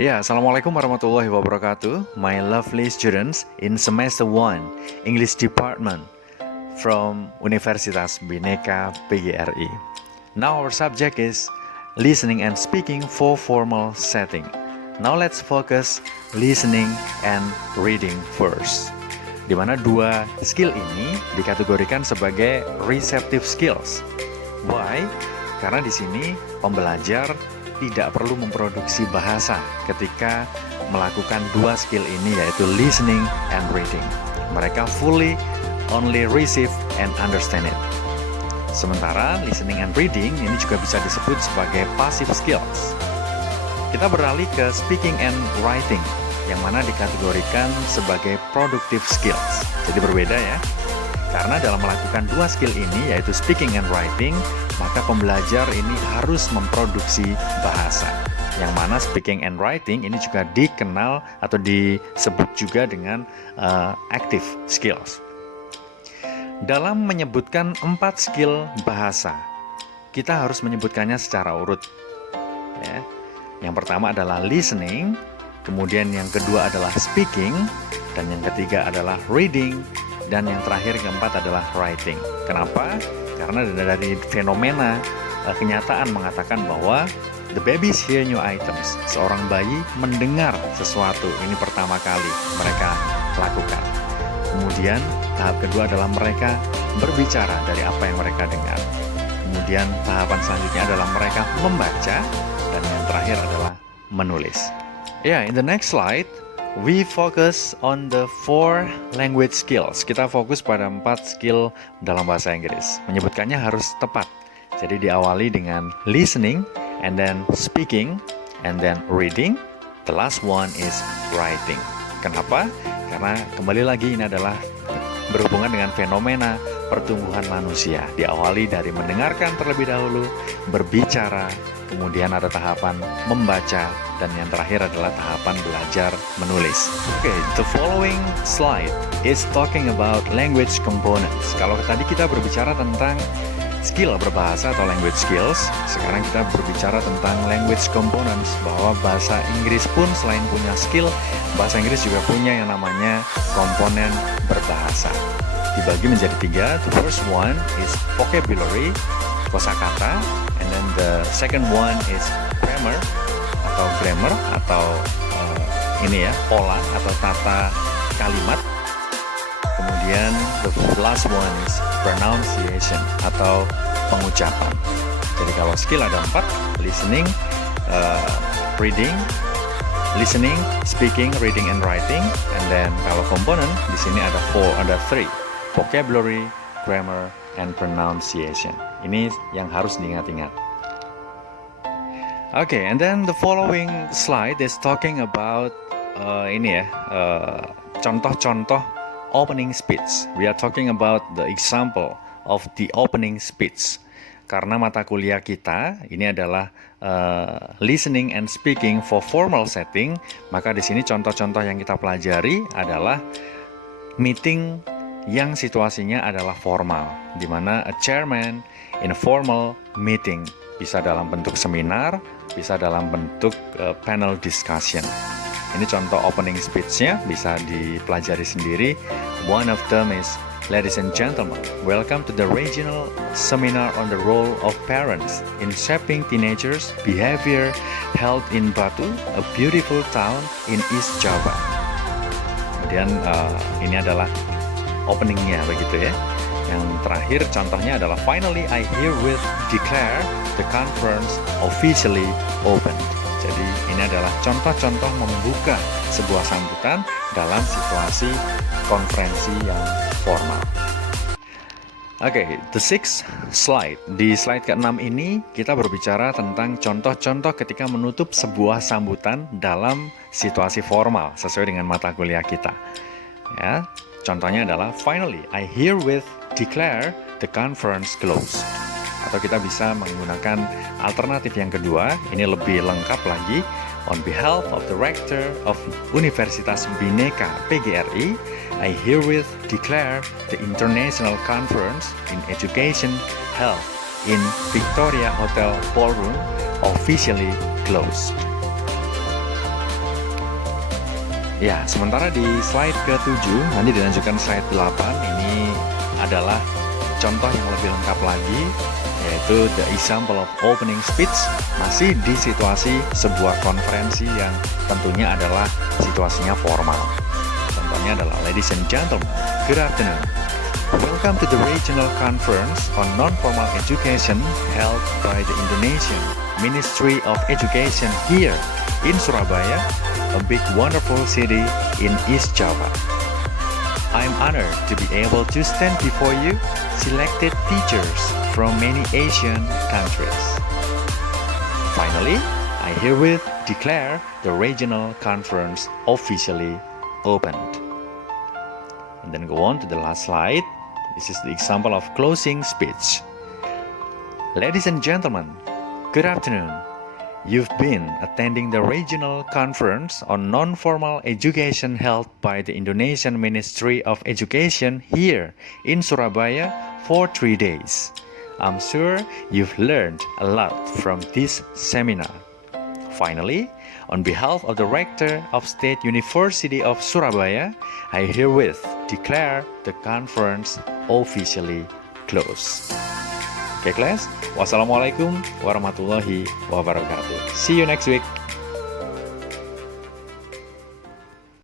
Ya, Assalamualaikum warahmatullahi wabarakatuh. My lovely students in semester 1 English Department from Universitas Bhinneka PGRI. Now our subject is listening and speaking for formal setting. Now let's focus listening and reading first. Di mana dua skill ini dikategorikan sebagai receptive skills. Why? Karena di sini pembelajar tidak perlu memproduksi bahasa ketika melakukan dua skill ini, yaitu listening and reading. Mereka fully only receive and understand it. Sementara listening and reading ini juga bisa disebut sebagai passive skills. Kita beralih ke speaking and writing, yang mana dikategorikan sebagai productive skills. Jadi berbeda ya. Karena dalam melakukan dua skill ini, yaitu speaking and writing, maka pembelajar ini harus memproduksi bahasa. Yang mana speaking and writing ini juga dikenal atau disebut juga dengan active skills. Dalam menyebutkan 4 skill bahasa, kita harus menyebutkannya secara urut. Ya. Yang pertama adalah listening, kemudian yang kedua adalah speaking, dan yang ketiga adalah reading, dan yang terakhir keempat adalah writing. Kenapa? Karena dari fenomena kenyataan mengatakan bahwa the babies hear new items. Seorang bayi mendengar sesuatu ini pertama kali mereka lakukan. Kemudian tahap kedua adalah mereka berbicara dari apa yang mereka dengar. Kemudian tahapan selanjutnya adalah mereka membaca, dan yang terakhir adalah menulis. In the next slide we focus on the 4 language skills. Kita fokus pada 4 skill dalam bahasa Inggris. Menyebutkannya harus tepat. Jadi diawali dengan listening, and then speaking, and then reading. The last one is writing. Kenapa? Karena kembali lagi ini adalah berhubungan dengan fenomena pertumbuhan manusia. Diawali dari mendengarkan terlebih dahulu, berbicara, kemudian ada tahapan membaca, dan yang terakhir adalah tahapan belajar menulis. The following slide is talking about language components. Kalau tadi kita berbicara tentang skill berbahasa atau language skills, sekarang kita berbicara tentang language components, bahwa bahasa Inggris pun selain punya skill, bahasa Inggris juga punya yang namanya komponen berbahasa. Dibagi menjadi 3. The first one is vocabulary, kosakata, and then the second one is grammar atau pola atau tata kalimat. Kemudian the last one is pronunciation atau pengucapan. Jadi kalau skill ada 4, listening, reading, listening, speaking, reading, and writing. And then kalau komponen di sini ada 3, vocabulary, grammar, and pronunciation. Ini yang harus diingat-ingat. And then the following slide is talking about contoh-contoh opening speech. We are talking about the example of the opening speech. Karena mata kuliah kita ini adalah listening and speaking for formal setting, maka di sini contoh-contoh yang kita pelajari adalah meeting yang situasinya adalah formal, di mana a chairman in a formal meeting, bisa dalam bentuk seminar, bisa dalam bentuk panel discussion. Ini contoh opening speech-nya, bisa dipelajari sendiri. One of them is, ladies and gentlemen, welcome to the regional seminar on the role of parents in shaping teenagers' behavior held in Batu, a beautiful town in East Java. Kemudian ini adalah openingnya begitu ya. Yang terakhir contohnya adalah, finally I herewith declare the conference officially open. Jadi ini adalah contoh-contoh membuka sebuah sambutan dalam situasi konferensi yang formal. The 6th slide. Di slide ke-6 ini kita berbicara tentang contoh-contoh ketika menutup sebuah sambutan dalam situasi formal sesuai dengan mata kuliah kita. Ya, contohnya adalah, finally I herewith declare the conference closed. Atau kita bisa menggunakan alternatif yang kedua, ini lebih lengkap lagi. On behalf of the Rector of Universitas Bhinneka PGRI, I herewith declare the International Conference in Education held in Victoria Hotel Ballroom officially closed. Ya, sementara di slide ke-7, nanti dilanjutkan slide 8, ini adalah contoh yang lebih lengkap lagi, yaitu the example of opening speech, masih di situasi sebuah konferensi yang tentunya adalah situasinya formal. Contohnya adalah, ladies and gentlemen, good afternoon. Welcome to the regional conference on non-formal education held by the Indonesian Ministry of Education here in Surabaya, a big wonderful city in East Java. I'm honored to be able to stand before you, selected teachers from many Asian countries. Finally, I herewith declare the regional conference officially opened. And then go on to the last slide. This is the example of closing speech. Ladies and gentlemen, good afternoon. You've been attending the regional conference on non-formal education held by the Indonesian Ministry of Education here in Surabaya for 3 days. I'm sure you've learned a lot from this seminar. Finally, on behalf of the Rector of State University of Surabaya, I herewith declare the conference officially closed. Okay, class? Wassalamualaikum warahmatullahi wabarakatuh. See you next week.